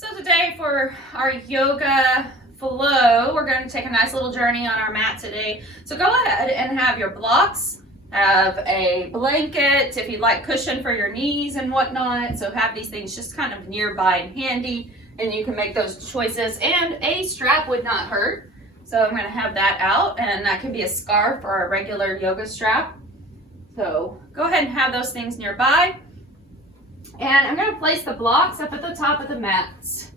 So today for our yoga flow, we're going to take a nice little journey on our mat today. So go ahead and have your blocks, have a blanket, if you'd like cushion for your knees and whatnot. So have these things just kind of nearby and handy, and you can make those choices. And a strap would not hurt. So I'm going to have that out, and that can be a scarf or a regular yoga strap. So go ahead and have those things nearby. And I'm going to place the blocks up at the top of the mats,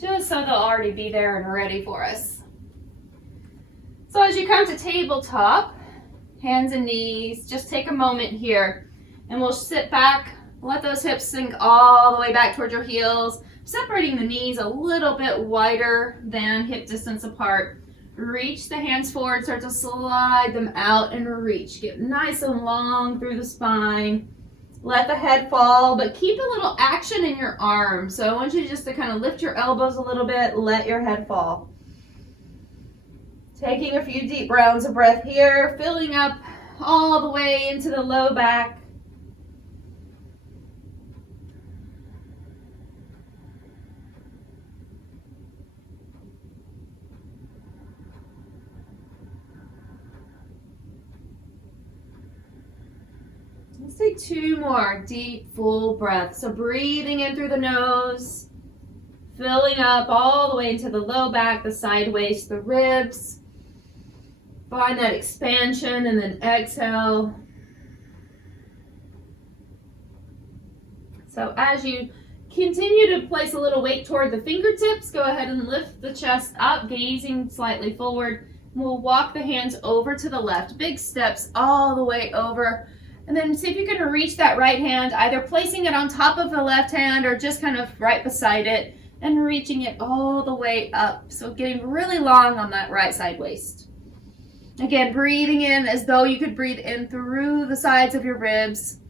just so they'll already be there and ready for us. So as you come to tabletop, hands and knees, just take a moment here, and we'll sit back, let those hips sink all the way back towards your heels, separating the knees a little bit wider than hip distance apart. Reach the hands forward, start to slide them out and reach. Get nice and long through the spine. Let the head fall, but keep a little action in your arms. So I want you just to kind of lift your elbows a little bit, let your head fall. Taking a few deep rounds of breath here, filling up all the way into the low back. Let's take two more deep, full breaths. So breathing in through the nose, filling up all the way into the low back, the side waist, the ribs. Find that expansion and then exhale. So as you continue to place a little weight toward the fingertips, go ahead and lift the chest up, gazing slightly forward. We'll walk the hands over to the left. Big steps all the way over. And then see if you can reach that right hand, either placing it on top of the left hand or just kind of right beside it and reaching it all the way up. So getting really long on that right side waist. Again, breathing in as though you could breathe in through the sides of your ribs.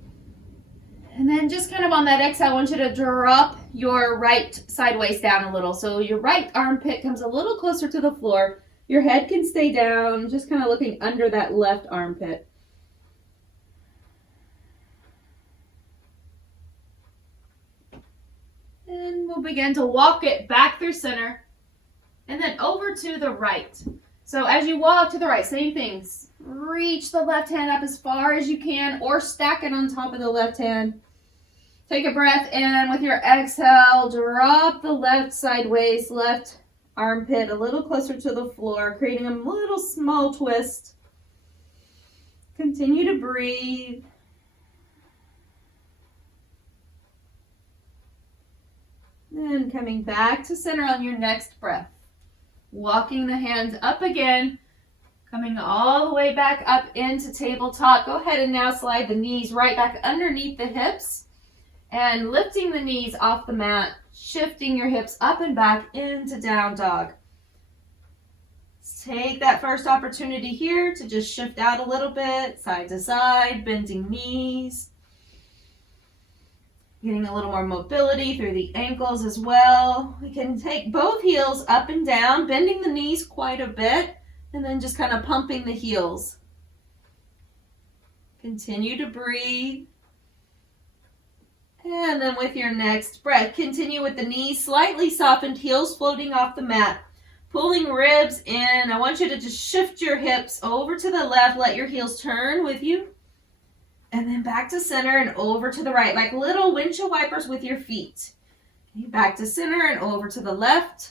And then just kind of on that exhale, I want you to drop your right side waist down a little. So your right armpit comes a little closer to the floor. Your head can stay down, just kind of looking under that left armpit. And we'll begin to walk it back through center and then over to the right. So as you walk to the right, same things. Reach the left hand up as far as you can or stack it on top of the left hand. Take a breath in with your exhale. Drop the left side waist, left armpit a little closer to the floor, creating a little small twist. Continue to breathe. Then coming back to center on your next breath. Walking the hands up again, coming all the way back up into tabletop. Go ahead and now slide the knees right back underneath the hips and lifting the knees off the mat, shifting your hips up and back into down dog. Let's take that first opportunity here to just shift out a little bit, side to side, bending knees. Getting a little more mobility through the ankles as well. We can take both heels up and down, bending the knees quite a bit, and then just kind of pumping the heels. Continue to breathe. And then with your next breath, continue with the knees slightly softened, heels floating off the mat. Pulling ribs in. I want you to just shift your hips over to the left. Let your heels turn with you. And then back to center and over to the right, like little windshield wipers with your feet. Okay, back to center and over to the left.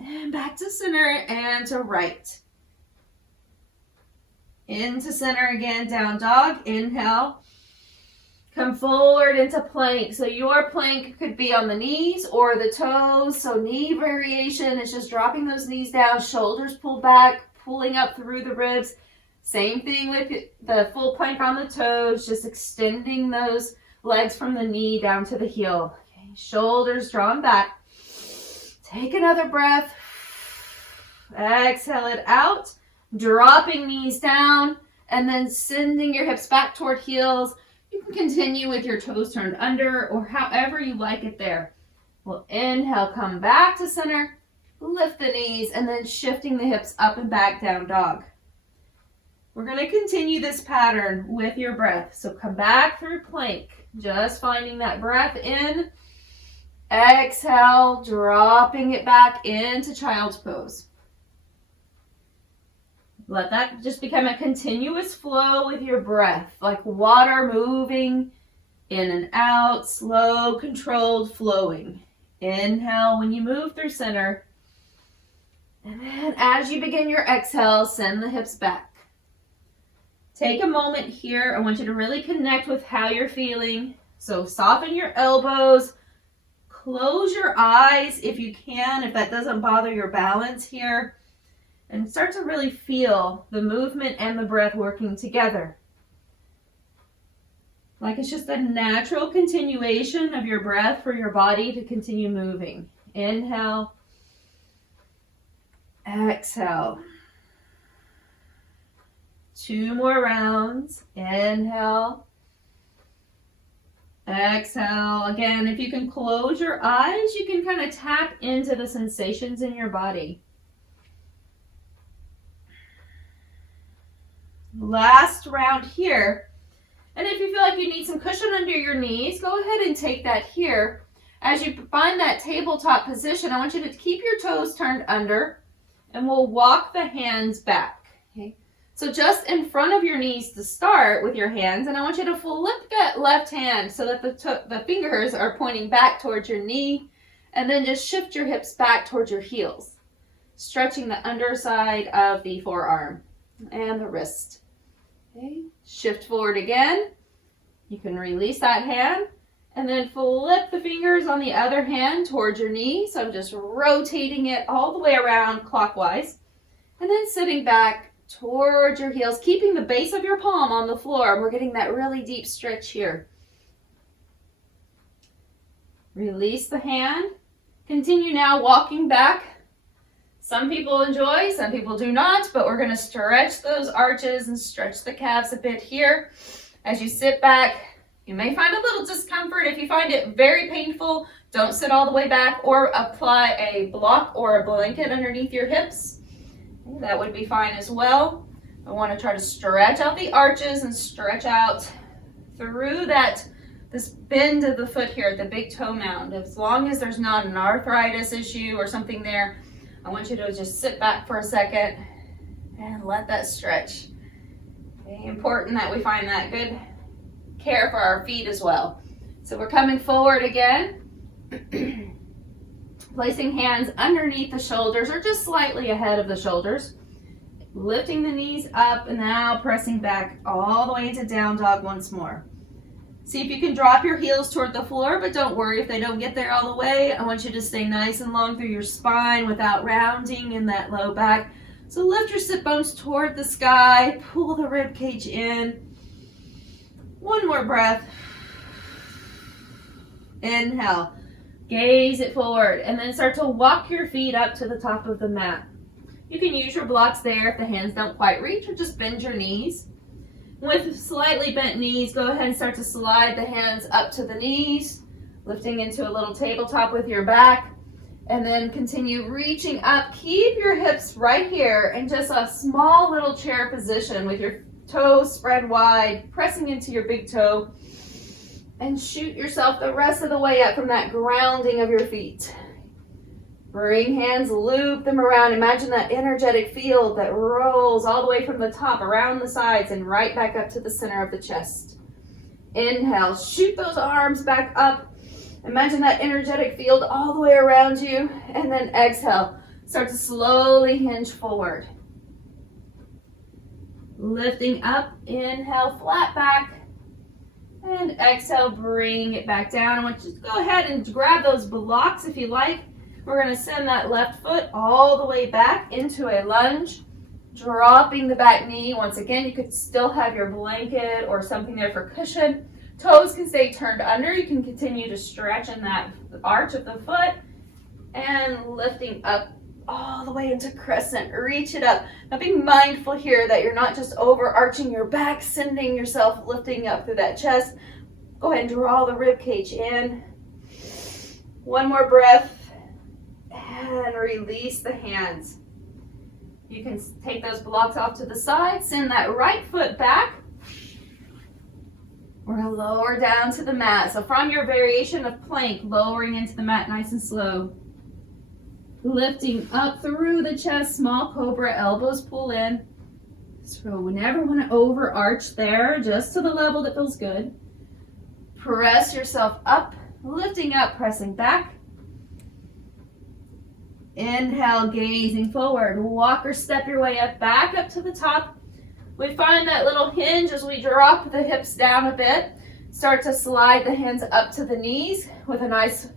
And back to center and to right. Into center again, down dog. Inhale. Come forward into plank. So your plank could be on the knees or the toes. So knee variation is just dropping those knees down, shoulders pulled back, pulling up through the ribs. Same thing with the full plank on the toes, just extending those legs from the knee down to the heel. Okay, shoulders drawn back. Take another breath. Exhale it out, dropping knees down, and then sending your hips back toward heels. You can continue with your toes turned under or however you like it there. We'll inhale, come back to center, lift the knees, and then shifting the hips up and back, down dog. We're going to continue this pattern with your breath. So come back through plank, just finding that breath in Exhale, dropping it back into child's pose. Let that just become a continuous flow with your breath, like water moving in and out, slow, controlled, flowing. Inhale when you move through center. And then as you begin your exhale, send the hips back. Take a moment here. I want you to really connect with how you're feeling. So soften your elbows. Close your eyes if you can, if that doesn't bother your balance here. And start to really feel the movement and the breath working together. Like it's just a natural continuation of your breath for your body to continue moving. Inhale. Exhale. 2 more rounds. Inhale. Exhale. Again, if you can close your eyes, you can kind of tap into the sensations in your body. Last round here. And if you feel like you need some cushion under your knees, go ahead and take that here. As you find that tabletop position, I want you to keep your toes turned under, and we'll walk the hands back. Okay? So just in front of your knees to start with your hands, and I want you to flip that left hand so that the fingers are pointing back towards your knee, and then just shift your hips back towards your heels, stretching the underside of the forearm and the wrist. Okay. Shift forward again. You can release that hand and then flip the fingers on the other hand towards your knee. So I'm just rotating it all the way around clockwise and then sitting back towards your heels, keeping the base of your palm on the floor. We're getting that really deep stretch here. Release the hand. Continue now walking back. Some people enjoy, some people do not, but we're going to stretch those arches and stretch the calves a bit here. As you sit back, you may find a little discomfort. If you find it very painful, don't sit all the way back or apply a block or a blanket underneath your hips. That would be fine as well. I want to try to stretch out the arches and stretch out through this bend of the foot here at the big toe mound. As long as there's not an arthritis issue or something there, I want you to just sit back for a second and let that stretch. Okay, important that we find that good care for our feet as well. So we're coming forward again, placing hands underneath the shoulders or just slightly ahead of the shoulders, lifting the knees up and now pressing back all the way into down dog once more. See if you can drop your heels toward the floor, but don't worry if they don't get there all the way. I want you to stay nice and long through your spine without rounding in that low back. So lift your sit bones toward the sky, pull the rib cage in. One more breath. Inhale, gaze it forward, and then start to walk your feet up to the top of the mat. You can use your blocks there if the hands don't quite reach, or just bend your knees. With slightly bent knees, go ahead and start to slide the hands up to the knees, lifting into a little tabletop with your back, and then continue reaching up. Keep your hips right here in just a small little chair position with your toes spread wide, pressing into your big toe, and shoot yourself the rest of the way up from that grounding of your feet. Bring hands, loop them around. Imagine that energetic field that rolls all the way from the top, around the sides, and right back up to the center of the chest. Inhale, shoot those arms back up. Imagine that energetic field all the way around you. And then exhale, start to slowly hinge forward. Lifting up, inhale, flat back. And exhale, bring it back down. I want you to go ahead and grab those blocks if you like. We're going to send that left foot all the way back into a lunge, dropping the back knee. Once again, you could still have your blanket or something there for cushion. Toes can stay turned under. You can continue to stretch in that arch of the foot and lifting up all the way into crescent. Reach it up. Now be mindful here that you're not just overarching your back, sending yourself lifting up through that chest. Go ahead and draw the rib cage in. One more breath. And release the hands. You can take those blocks off to the side, send that right foot back. We're gonna lower down to the mat. So from your variation of plank, lowering into the mat nice and slow. Lifting up through the chest, small cobra, elbows pull in. So we never want to overarch there, just to the level that feels good. Press yourself up, lifting up, pressing back. Inhale, gazing forward. Walk or step your way up, back up to the top. We find that little hinge as we drop the hips down a bit. Start to slide the hands up to the knees with a nice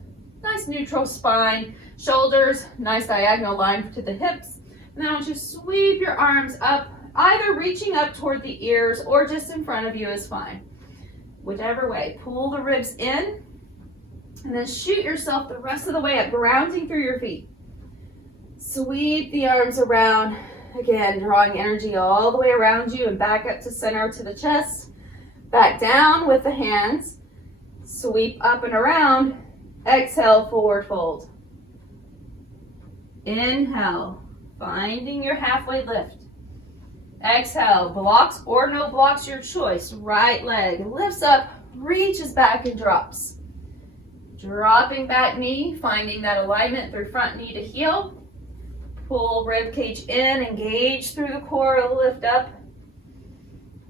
neutral spine. Shoulders, nice diagonal line to the hips. And then I want you to sweep your arms up, either reaching up toward the ears or just in front of you is fine. Whichever way. Pull the ribs in and then shoot yourself the rest of the way up, grounding through your feet. Sweep the arms around, again, drawing energy all the way around you and back up to center to the chest. Back down with the hands. Sweep up and around. Exhale, forward fold. Inhale, finding your halfway lift. Exhale, blocks or no blocks, your choice. Right leg lifts up, reaches back and drops. Dropping back knee, finding that alignment through front knee to heel. Pull rib cage in, engage through the core, lift up.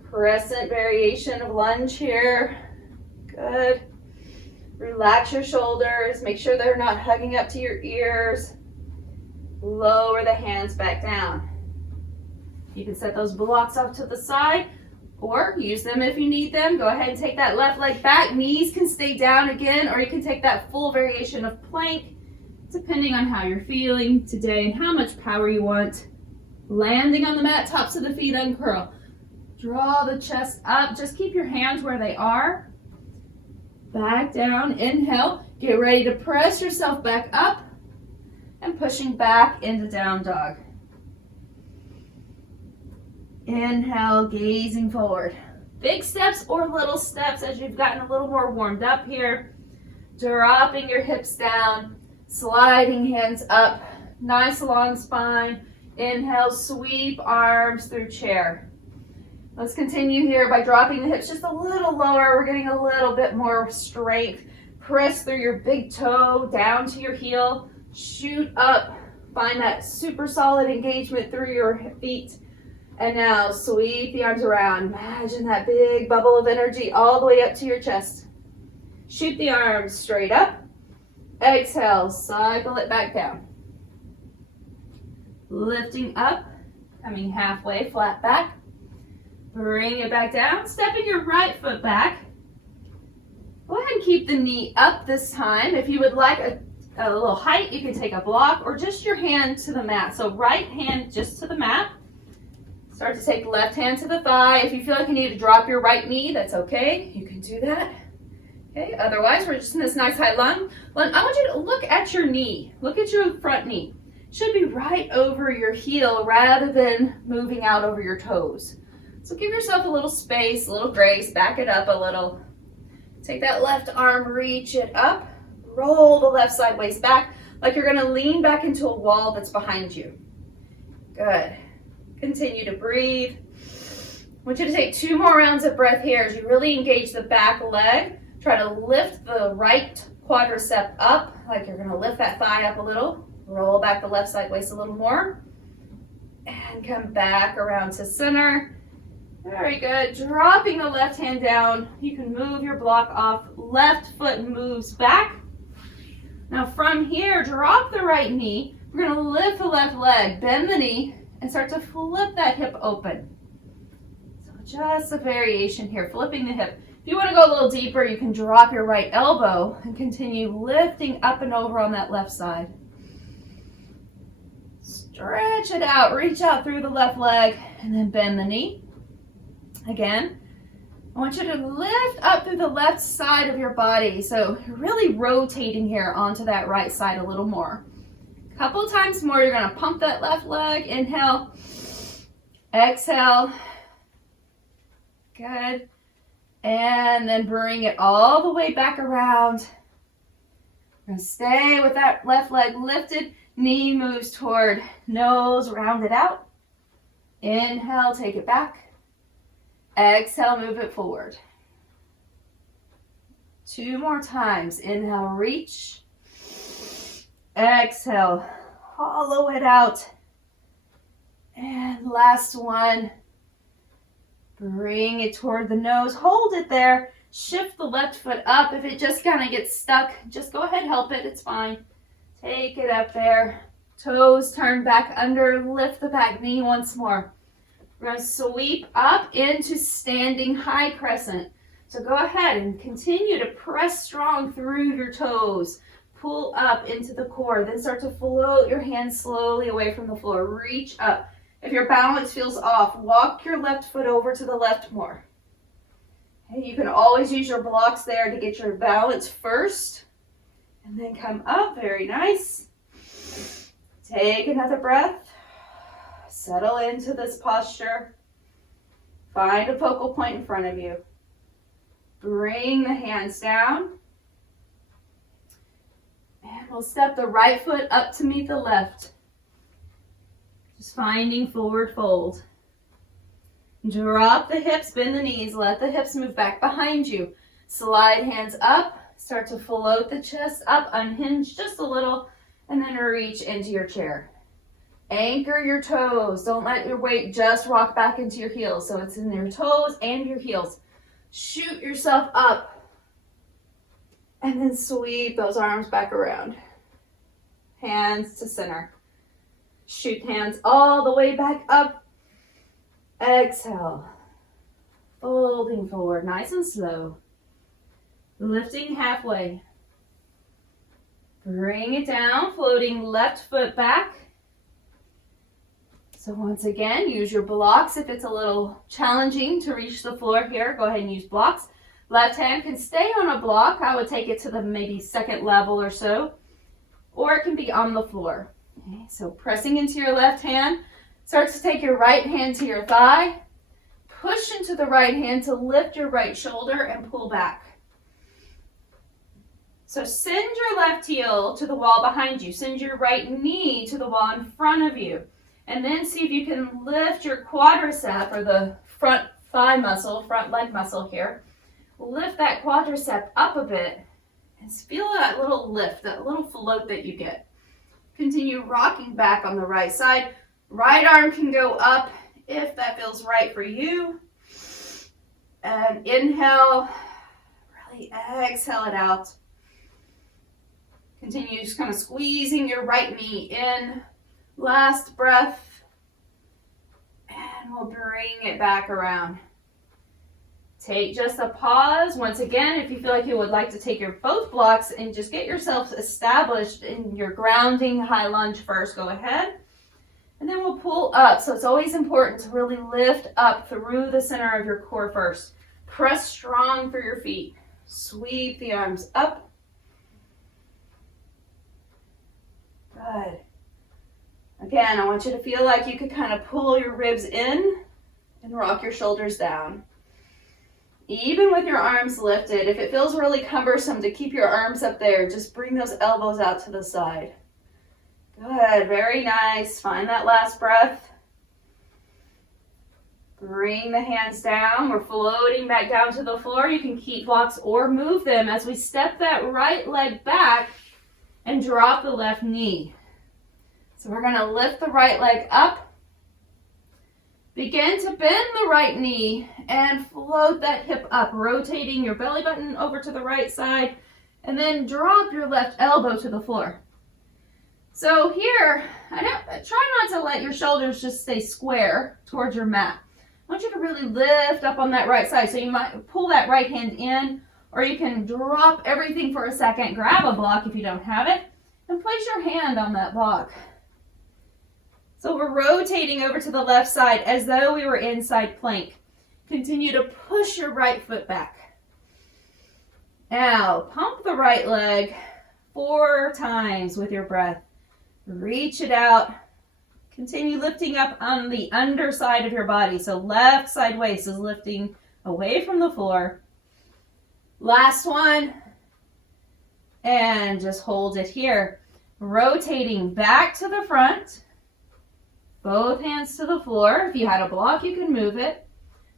Crescent variation of lunge here. Good. Relax your shoulders, make sure they're not hugging up to your ears. Lower the hands back down. You can set those blocks off to the side or use them if you need them. Go ahead and take that left leg back. Knees can stay down again, or you can take that full variation of plank, depending on how you're feeling today and how much power you want. Landing on the mat, tops of the feet uncurl. Draw the chest up. Just keep your hands where they are. Back down. Inhale. Get ready to press yourself back up and pushing back into down dog. Inhale, gazing forward. Big steps or little steps as you've gotten a little more warmed up here. Dropping your hips down, sliding hands up, nice long spine. Inhale, sweep arms through chair. Let's continue here by dropping the hips just a little lower. We're getting a little bit more strength. Press through your big toe down to your heel. Shoot up. Find that super solid engagement through your feet. And now sweep the arms around. Imagine that big bubble of energy all the way up to your chest. Shoot the arms straight up. Exhale, cycle it back down. Lifting up, coming halfway, flat back. Bring it back down. Stepping your right foot back. Go ahead and keep the knee up this time. If you would like a little height, you can take a block or just your hand to the mat. So right hand just to the mat. Start to take left hand to the thigh. If you feel like you need to drop your right knee, that's okay. You can do that. Okay, otherwise we're just in this nice high lunge. I want you to look at your knee. Look at your front knee. It should be right over your heel rather than moving out over your toes. So give yourself a little space, a little grace, back it up a little. Take that left arm, reach it up. Roll the left sideways back like you're gonna lean back into a wall that's behind you. Good. Continue to breathe. I want you to take 2 more rounds of breath here as you really engage the back leg. Try to lift the right quadricep up, like you're gonna lift that thigh up a little. Roll back the left side waist a little more. And come back around to center. Very good. Dropping the left hand down. You can move your block off. Left foot moves back. Now from here, drop the right knee. We're gonna lift the left leg, bend the knee, and start to flip that hip open. So just a variation here, flipping the hip. If you want to go a little deeper, you can drop your right elbow and continue lifting up and over on that left side. Stretch it out, reach out through the left leg, and then bend the knee. Again, I want you to lift up through the left side of your body. So you're really rotating here onto that right side a little more. Couple times more, you're gonna pump that left leg. Inhale, exhale. Good. And then bring it all the way back around. We're gonna stay with that left leg lifted. Knee moves toward nose, round it out. Inhale, take it back. Exhale, move it forward. 2 more times. Inhale, reach. Exhale, hollow it out. And last one. Bring it toward the nose. Hold it there. Shift the left foot up. If it just kind of gets stuck, just go ahead, help it. It's fine. Take it up there. Toes turn back under. Lift the back knee once more. We're going to sweep up into standing high crescent. So go ahead and continue to press strong through your toes. Pull up into the core. Then start to float your hands slowly away from the floor. Reach up. If your balance feels off, walk your left foot over to the left more. Okay, you can always use your blocks there to get your balance first. And then come up. Very nice. Take another breath. Settle into this posture. Find a focal point in front of you. Bring the hands down. And we'll step the right foot up to meet the left. Just finding forward fold. Drop the hips, bend the knees. Let the hips move back behind you. Slide hands up. Start to float the chest up. Unhinge just a little. And then reach into your chair. Anchor your toes. Don't let your weight just rock back into your heels. So it's in your toes and your heels. Shoot yourself up. And then sweep those arms back around. Hands to center. Shoot hands all the way back up. Exhale. Folding forward, nice and slow. Lifting halfway. Bring it down, floating left foot back. So once again, use your blocks. If it's a little challenging to reach the floor here, go ahead and use blocks. Left hand can stay on a block. I would take it to the maybe second level or so. Or it can be on the floor. Okay, so pressing into your left hand. Start to take your right hand to your thigh. Push into the right hand to lift your right shoulder and pull back. So send your left heel to the wall behind you. Send your right knee to the wall in front of you. And then see if you can lift your quadricep, or the front thigh muscle, front leg muscle here. Lift that quadricep up a bit and feel that little lift, that little float that you get. Continue rocking back on the right side. Right arm can go up if that feels right for you. And inhale, really exhale it out. Continue just kind of squeezing your right knee in. Last breath. And we'll bring it back around. Take just a pause. Once again, if you feel like you would like to take your both blocks and just get yourself established in your grounding high lunge first, go ahead. And then we'll pull up. So it's always important to really lift up through the center of your core first. Press strong for your feet. Sweep the arms up. Good. Again, I want you to feel like you could kind of pull your ribs in and rock your shoulders down. Even with your arms lifted, if it feels really cumbersome to keep your arms up there, just bring those elbows out to the side. Good, very nice. Find that last breath. Bring the hands down. We're floating back down to the floor. You can keep blocks or move them as we step that right leg back and drop the left knee. So we're going to lift the right leg up. Begin to bend the right knee and float that hip up, rotating your belly button over to the right side, and then drop your left elbow to the floor. So here, try not to let your shoulders just stay square towards your mat. I want you to really lift up on that right side. So you might pull that right hand in, or you can drop everything for a second, grab a block if you don't have it, and place your hand on that block. So we're rotating over to the left side as though we were inside plank. Continue to push your right foot back. Now, pump the right leg 4 times with your breath. Reach it out. Continue lifting up on the underside of your body. So left side waist is lifting away from the floor. Last one. And just hold it here. Rotating back to the front. Both hands to the floor. If you had a block, you can move it.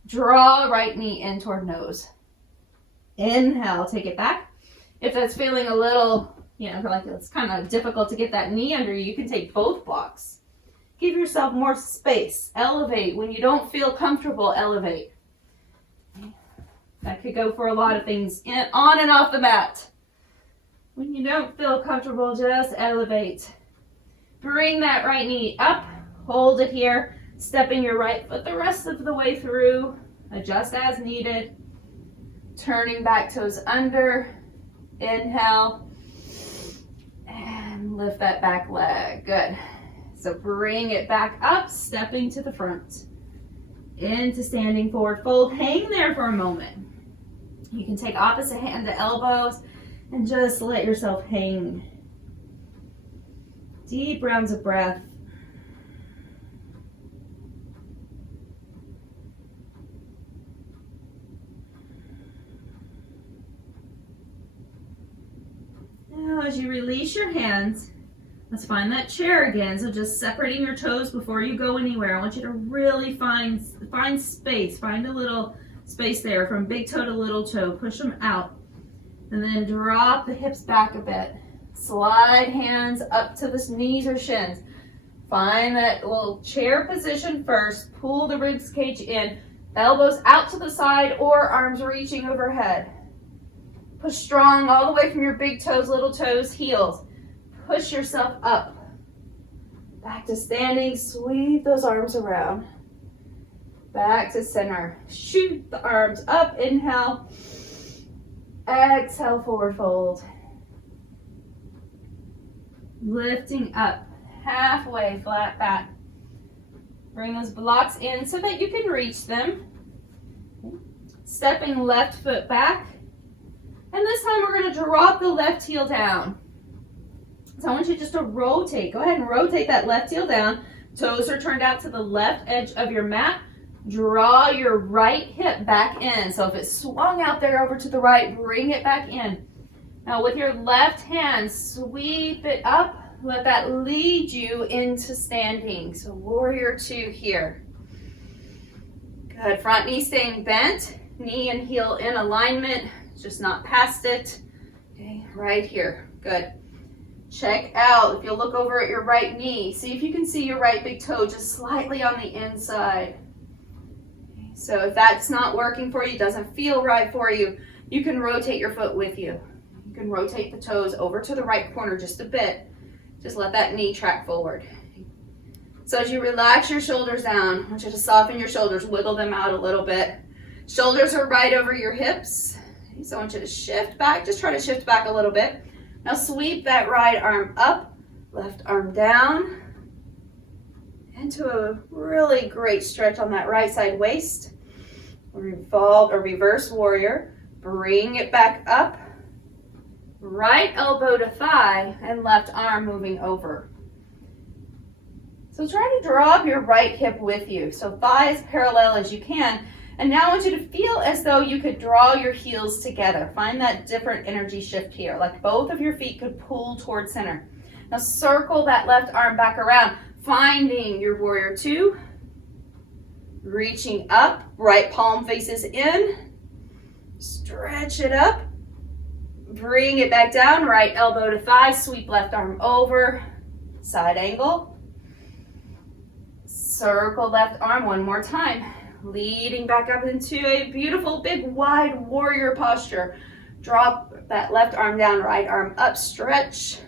Draw right knee in toward nose. Inhale, take it back. If that's feeling a little, like it's kind of difficult to get that knee under you can take both blocks. Give yourself more space. Elevate. When you don't feel comfortable, elevate. That could go for a lot of things on and off the mat. When you don't feel comfortable, just elevate. Bring that right knee up. Hold it here. Stepping your right foot the rest of the way through. Adjust as needed. Turning back toes under. Inhale. And lift that back leg. Good. So bring it back up, stepping to the front. Into standing forward fold. Hang there for a moment. You can take opposite hand to elbows and just let yourself hang. Deep rounds of breath. Now as you release your hands, let's find that chair again. So just separating your toes before you go anywhere. I want you to really find space. Find a little space there from big toe to little toe. Push them out. And then drop the hips back a bit. Slide hands up to the knees or shins. Find that little chair position first. Pull the ribs cage in. Elbows out to the side or arms reaching overhead. Push strong all the way from your big toes, little toes, heels. Push yourself up. Back to standing. Sweep those arms around. Back to center. Shoot the arms up. Inhale. Exhale, forward fold. Lifting up. Halfway, flat back. Bring those blocks in so that you can reach them. Stepping left foot back. And this time we're going to drop the left heel down. So I want you just to rotate. Go ahead and rotate that left heel down. Toes are turned out to the left edge of your mat. Draw your right hip back in. So if it's swung out there over to the right, bring it back in. Now with your left hand, sweep it up. Let that lead you into standing. So warrior two here. Good. Front knee staying bent. Knee and heel in alignment. Just not past it. Okay, right here. Good. Check out. If you'll look over at your right knee, see if you can see your right big toe just slightly on the inside. Okay, so if that's not working for you, doesn't feel right for you, you can rotate your foot with you. You can rotate the toes over to the right corner just a bit. Just let that knee track forward. So as you relax your shoulders down, I want you to soften your shoulders, wiggle them out a little bit. Shoulders are right over your hips. So I want you to shift back, just try to shift back a little bit. Now sweep that right arm up, left arm down, into a really great stretch on that right side waist. Revolve or reverse warrior, bring it back up, right elbow to thigh, and left arm moving over. So try to drop your right hip with you, so thigh as parallel as you can. And now I want you to feel as though you could draw your heels together. Find that different energy shift here, like both of your feet could pull towards center. Now circle that left arm back around, finding your warrior two. Reaching up, right palm faces in. Stretch it up. Bring it back down, right elbow to thigh, sweep left arm over. Side angle. Circle left arm one more time. Leading back up into a beautiful big wide warrior posture. Drop that left arm down, right arm up, stretch.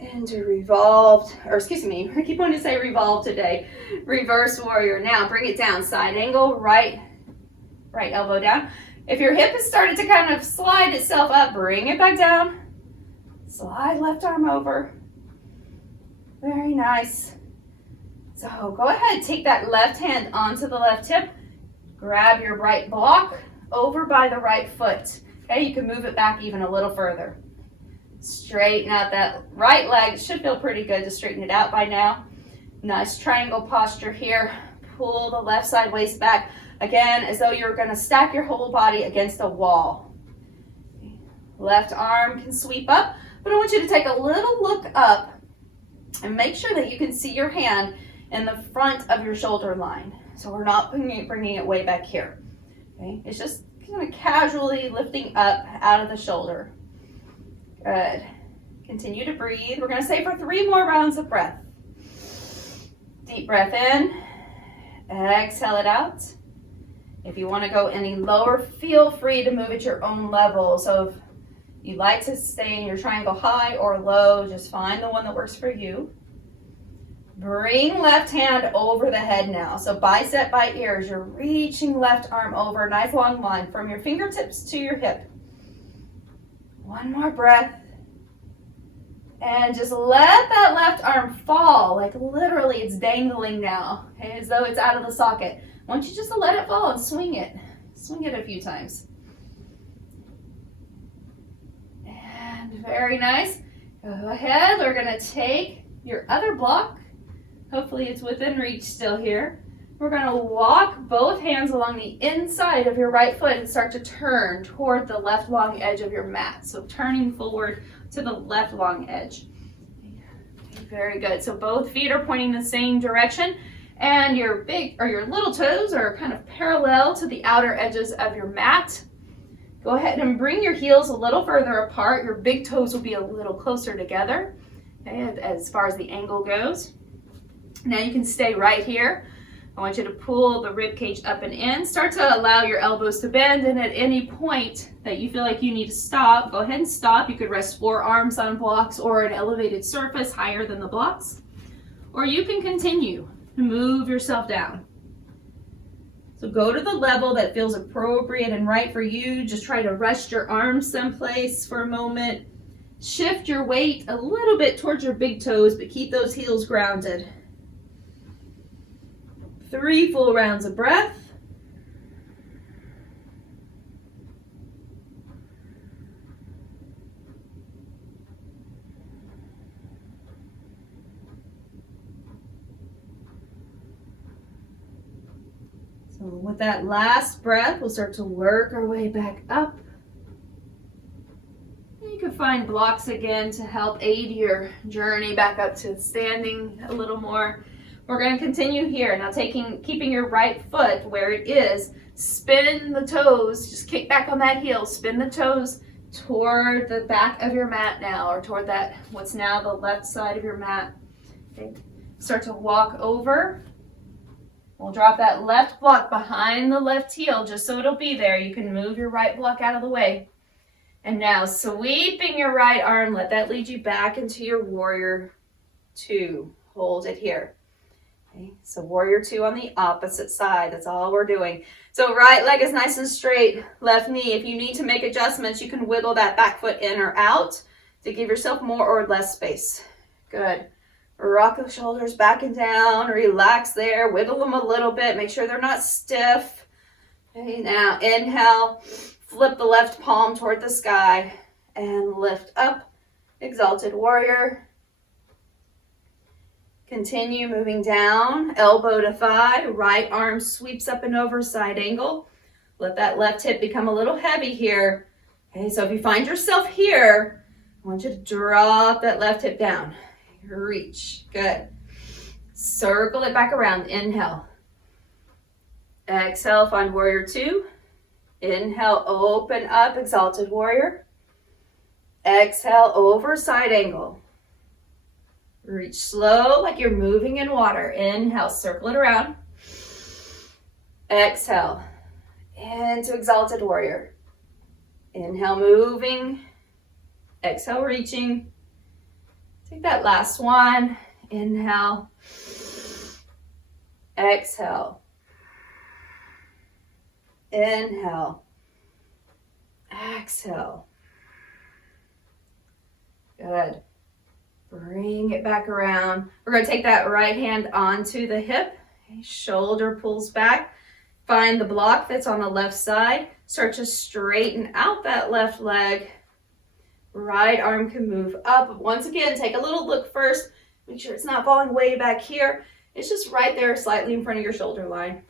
Into revolved, or excuse me, I keep wanting to say revolve today. Reverse warrior. Now bring it down, side angle, right elbow down. If your hip has started to kind of slide itself up, bring it back down. Slide left arm over. Very nice. So go ahead, take that left hand onto the left hip, grab your right block over by the right foot. Okay, you can move it back even a little further. Straighten out that right leg. It should feel pretty good to straighten it out by now. Nice triangle posture here. Pull the left side waist back. Again, as though you're gonna stack your whole body against a wall. Left arm can sweep up, but I want you to take a little look up and make sure that you can see your hand in the front of your shoulder line. So we're not bringing it way back here. Okay, it's just Just kind of casually lifting up out of the shoulder. Good. Continue to breathe. We're going to stay for 3 more rounds of breath. Deep breath in. Exhale it out. If you want to go any lower, feel free to move at your own level. So if you like to stay in your triangle high or low, just find the one that works for you. Bring left hand over the head now. So bicep by ears. You're reaching left arm over. Nice long line from your fingertips to your hip. 1 more breath. And just let that left arm fall. Like literally it's dangling now. Okay, as though it's out of the socket. I want you just to let it fall and swing it. Swing it a few times. And very nice. Go ahead. We're going to take your other block. Hopefully it's within reach still here. We're going to walk both hands along the inside of your right foot and start to turn toward the left long edge of your mat. So turning forward to the left long edge. Very good. So both feet are pointing the same direction and your little toes are kind of parallel to the outer edges of your mat. Go ahead and bring your heels a little further apart. Your big toes will be a little closer together, okay, as far as the angle goes. Now you can stay right here. I want you to pull the rib cage up and in. Start to allow your elbows to bend, and at any point that you feel like you need to stop, go ahead and stop. You could rest forearms on blocks or an elevated surface higher than the blocks. Or you can continue to move yourself down. So go to the level that feels appropriate and right for you. Just try to rest your arms someplace for a moment. Shift your weight a little bit towards your big toes, but keep those heels grounded. 3 full rounds of breath. So with that last breath, we'll start to work our way back up. You can find blocks again to help aid your journey back up to standing a little more. We're going to continue here. Now keeping your right foot where it is, spin the toes, just kick back on that heel, spin the toes toward the back of your mat now, or toward that, what's now the left side of your mat. Okay. Start to walk over. We'll drop that left block behind the left heel just so it'll be there. You can move your right block out of the way. And now sweeping your right arm, let that lead you back into your warrior 2. Hold it here. Okay, so warrior 2 on the opposite side. That's all we're doing. So right leg is nice and straight. Left knee, if you need to make adjustments, you can wiggle that back foot in or out to give yourself more or less space. Good. Rock the shoulders back and down. Relax there. Wiggle them a little bit. Make sure they're not stiff. Okay, now inhale. Flip the left palm toward the sky and lift up. Exalted warrior. Continue moving down, elbow to thigh, right arm sweeps up and over, side angle. Let that left hip become a little heavy here. Okay, so if you find yourself here, I want you to drop that left hip down. Reach, good. Circle it back around, inhale. Exhale, find warrior 2. Inhale, open up, exalted warrior. Exhale, over, side angle. Reach slow like you're moving in water. Inhale, circle it around. Exhale, into exalted warrior. Inhale, moving. Exhale, reaching. Take that last one. Inhale. Exhale. Inhale. Exhale. Good. Bring it back around. We're going to take that right hand onto the hip. Okay, shoulder pulls back. Find the block that's on the left side. Start to straighten out that left leg. Right arm can move up. Once again, take a little look first. Make sure it's not falling way back here. It's just right there, slightly in front of your shoulder line.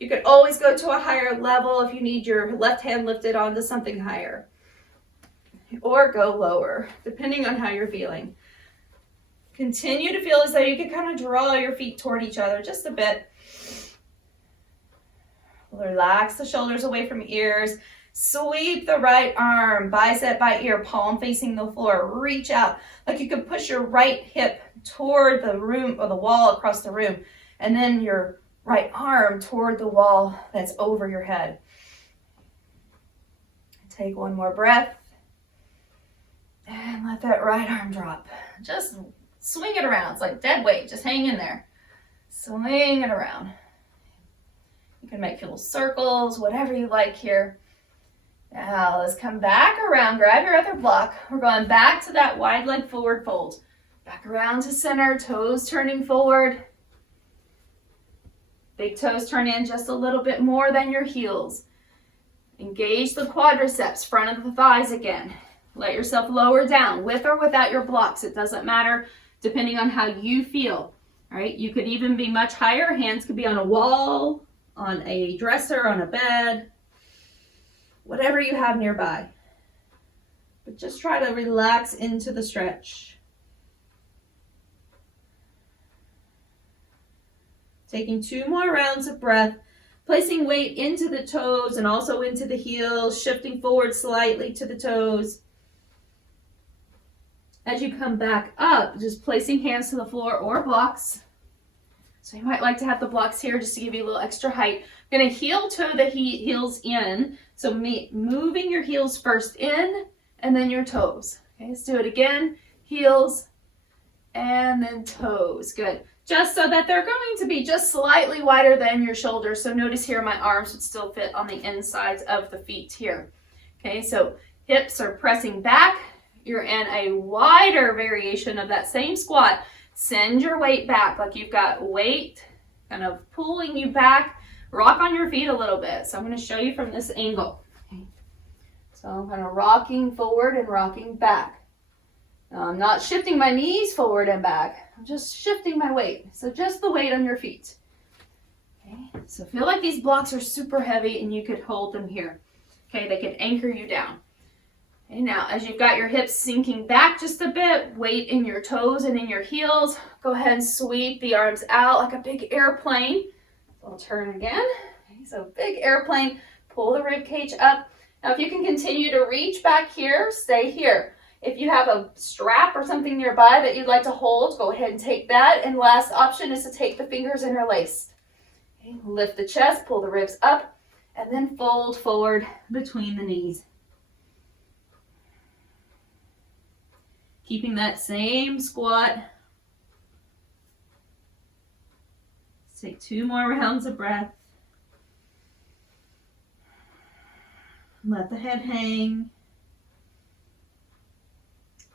You could always go to a higher level if you need your left hand lifted onto something higher. Or go lower, depending on how you're feeling. Continue to feel as though you can kind of draw your feet toward each other just a bit. Relax the shoulders away from ears. Sweep the right arm, bicep by ear, palm facing the floor. Reach out like you could push your right hip toward the room or the wall across the room, and then your right arm toward the wall that's over your head. Take one more breath and let that right arm drop. Just swing it around. It's like dead weight. Just hang in there. Swing it around. You can make little circles, whatever you like here. Now let's come back around. Grab your other block. We're going back to that wide leg forward fold. Back around to center, toes turning forward. Big toes turn in just a little bit more than your heels. Engage the quadriceps, front of the thighs again. Let yourself lower down, with or without your blocks. It doesn't matter, depending on how you feel. All right, you could even be much higher. Hands could be on a wall, on a dresser, on a bed, whatever you have nearby. But just try to relax into the stretch. Taking 2 more rounds of breath, placing weight into the toes and also into the heels, shifting forward slightly to the toes. As you come back up, just placing hands to the floor or blocks. So you might like to have the blocks here just to give you a little extra height. I'm going to heel toe the heels in. So moving your heels first in and then your toes. Okay, let's do it again. Heels and then toes. Good. Just so that they're going to be just slightly wider than your shoulders. So notice here my arms would still fit on the insides of the feet here. Okay, so hips are pressing back. You're in a wider variation of that same squat. Send your weight back like you've got weight kind of pulling you back. Rock on your feet a little bit. So I'm going to show you from this angle. Okay. So I'm kind of rocking forward and rocking back. Now I'm not shifting my knees forward and back. I'm just shifting my weight. So just the weight on your feet. Okay. So feel like these blocks are super heavy and you could hold them here. Okay, they could anchor you down. Okay, now as you've got your hips sinking back just a bit, weight in your toes and in your heels, go ahead and sweep the arms out like a big airplane. So I'll turn again. Okay, so big airplane, pull the rib cage up. Now if you can continue to reach back here, stay here. If you have a strap or something nearby that you'd like to hold, go ahead and take that. And last option is to take the fingers interlaced. Okay, lift the chest, pull the ribs up, and then fold forward between the knees. Keeping that same squat. Let's take 2 more rounds of breath. Let the head hang.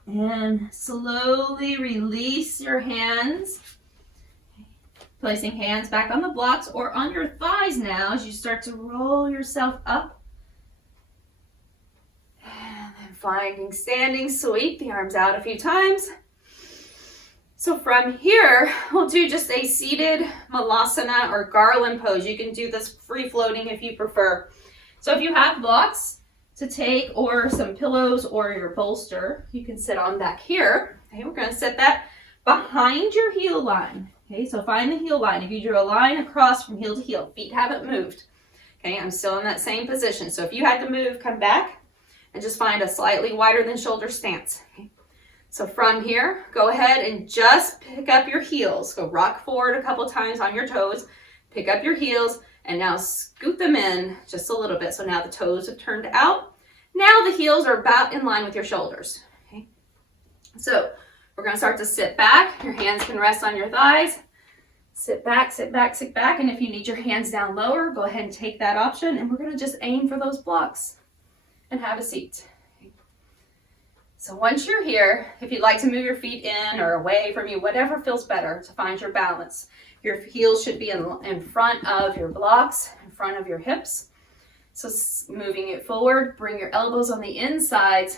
And slowly release your hands. Placing hands back on the blocks or on your thighs now as you start to roll yourself up. Finding standing, sweep the arms out a few times. So from here, we'll do just a seated malasana or garland pose. You can do this free floating if you prefer. So if you have blocks to take or some pillows or your bolster, you can sit on back here. Okay, we're going to set that behind your heel line. Okay, so find the heel line. If you drew a line across from heel to heel, feet haven't moved. Okay, I'm still in that same position. So if you had to move, come back. And just find a slightly wider than shoulder stance. Okay. So from here, go ahead and just pick up your heels. Go rock forward a couple times on your toes. Pick up your heels and now scoot them in just a little bit. So now the toes have turned out. Now the heels are about in line with your shoulders. Okay. So we're going to start to sit back. Your hands can rest on your thighs. Sit back, sit back, sit back. And if you need your hands down lower, go ahead and take that option. And we're going to just aim for those blocks. And have a seat. So once you're here, if you'd like to move your feet in or away from you, whatever feels better to find your balance. Your heels should be in front of your blocks, in front of your hips. So moving it forward, bring your elbows on the insides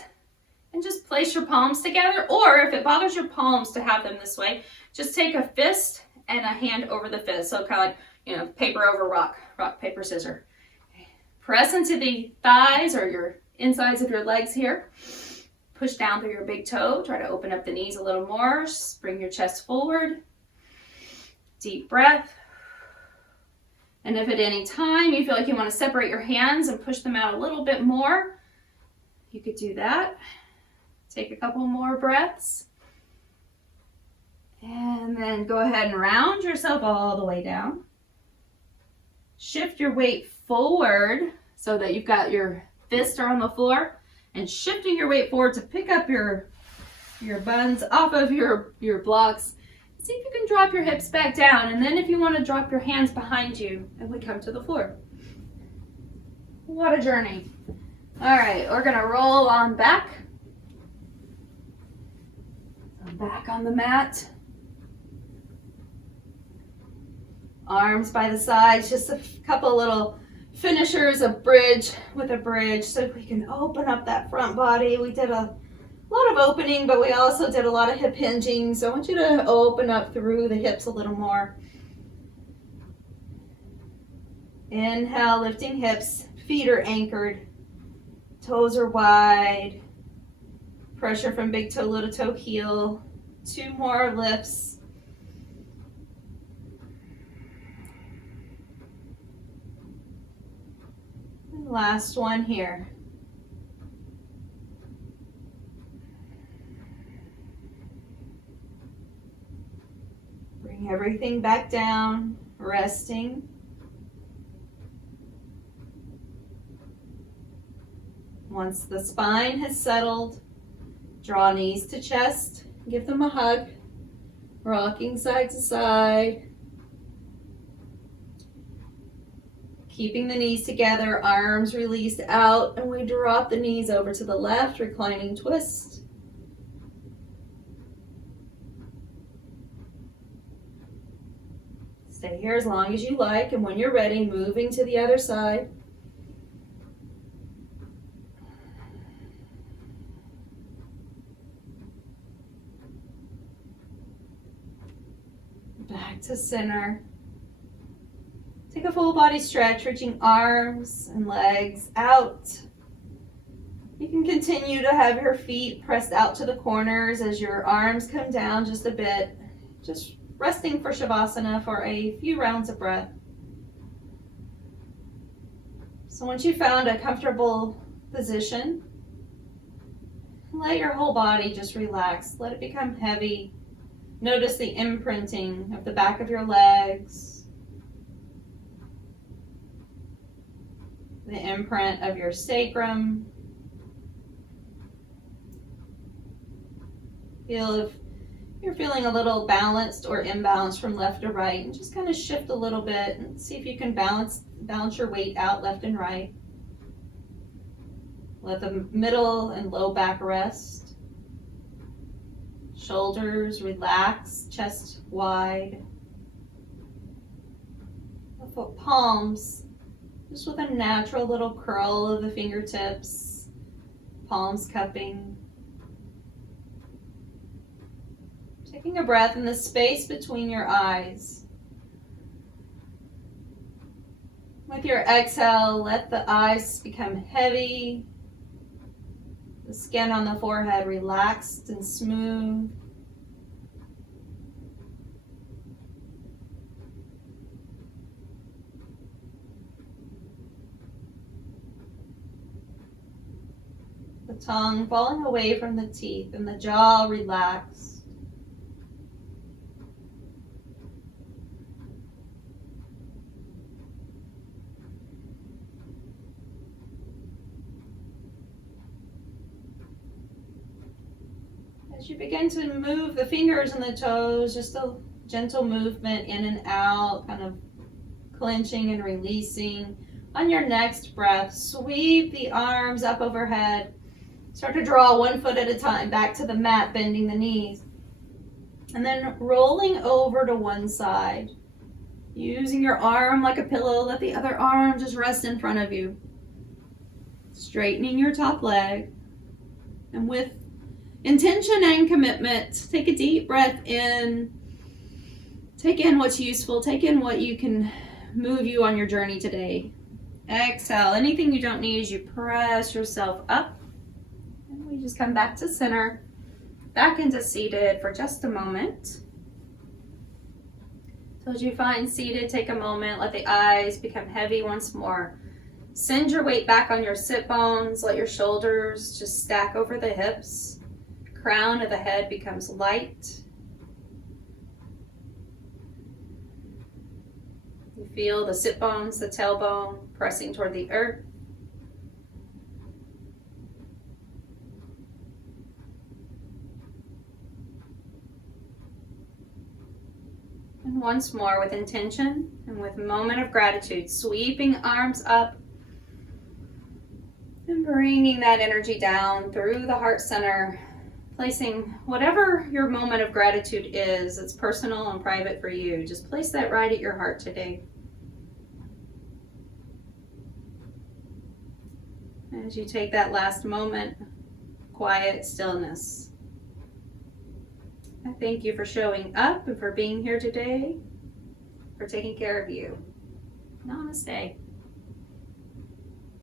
and just place your palms together. Or if it bothers your palms to have them this way, just take a fist and a hand over the fist. So kind of like, paper over rock, rock, paper, scissors. Press into the thighs or your insides of your legs here. Push down through your big toe. Try to open up the knees a little more. Bring your chest forward. Deep breath. And if at any time you feel like you want to separate your hands and push them out a little bit more, you could do that. Take a couple more breaths. And then go ahead and round yourself all the way down. Shift your weight forward so that you've got your fists are on the floor, and shifting your weight forward to pick up your buns off of your blocks. See if you can drop your hips back down, and then if you want to drop your hands behind you and we come to the floor. What a journey. All right, we're gonna roll on back. Back on the mat. Arms by the sides, just a couple little finishers, a bridge with a bridge so we can open up that front body. We did a lot of opening, but we also did a lot of hip hinging. So I want you to open up through the hips a little more. Inhale, lifting hips, feet are anchored, toes are wide. Pressure from big toe, little toe, heel. 2 more lifts. And last one here. Bring everything back down, resting. Once the spine has settled, draw knees to chest, give them a hug, rocking side to side. Keeping the knees together, arms released out, and we drop the knees over to the left, reclining twist. Stay here as long as you like, and when you're ready, moving to the other side. Back to center. Take a full body stretch, reaching arms and legs out. You can continue to have your feet pressed out to the corners as your arms come down just a bit. Just resting for Shavasana for a few rounds of breath. So once you found a comfortable position, let your whole body just relax. Let it become heavy. Notice the imprinting of the back of your legs, the imprint of your sacrum. Feel if you're feeling a little balanced or imbalanced from left to right, and just kind of shift a little bit and see if you can balance your weight out left and right. Let the middle and low back rest. Shoulders relax, chest wide. The palms, just with a natural little curl of the fingertips, palms cupping. Taking a breath in the space between your eyes. With your exhale, let the eyes become heavy. The skin on the forehead relaxed and smooth. The tongue falling away from the teeth and the jaw relaxed. As you begin to move the fingers and the toes, just a gentle movement in and out, kind of clenching and releasing. On your next breath, sweep the arms up overhead. Start to draw 1 foot at a time back to the mat, bending the knees. And then rolling over to one side. Using your arm like a pillow, let the other arm just rest in front of you. Straightening your top leg. And with intention and commitment, take a deep breath in. Take in what's useful. Take in what you can move you on your journey today. Exhale. Anything you don't need as you press yourself up. And we just come back to center, back into seated for just a moment. So as you find seated, take a moment, let the eyes become heavy once more. Send your weight back on your sit bones, let your shoulders just stack over the hips. Crown of the head becomes light. You feel the sit bones, the tailbone pressing toward the earth. And once more with intention and with a moment of gratitude, sweeping arms up and bringing that energy down through the heart center, placing whatever your moment of gratitude is, it's personal and private for you. Just place that right at your heart today. As you take that last moment, quiet stillness. I thank you for showing up and for being here today, for taking care of you. Namaste.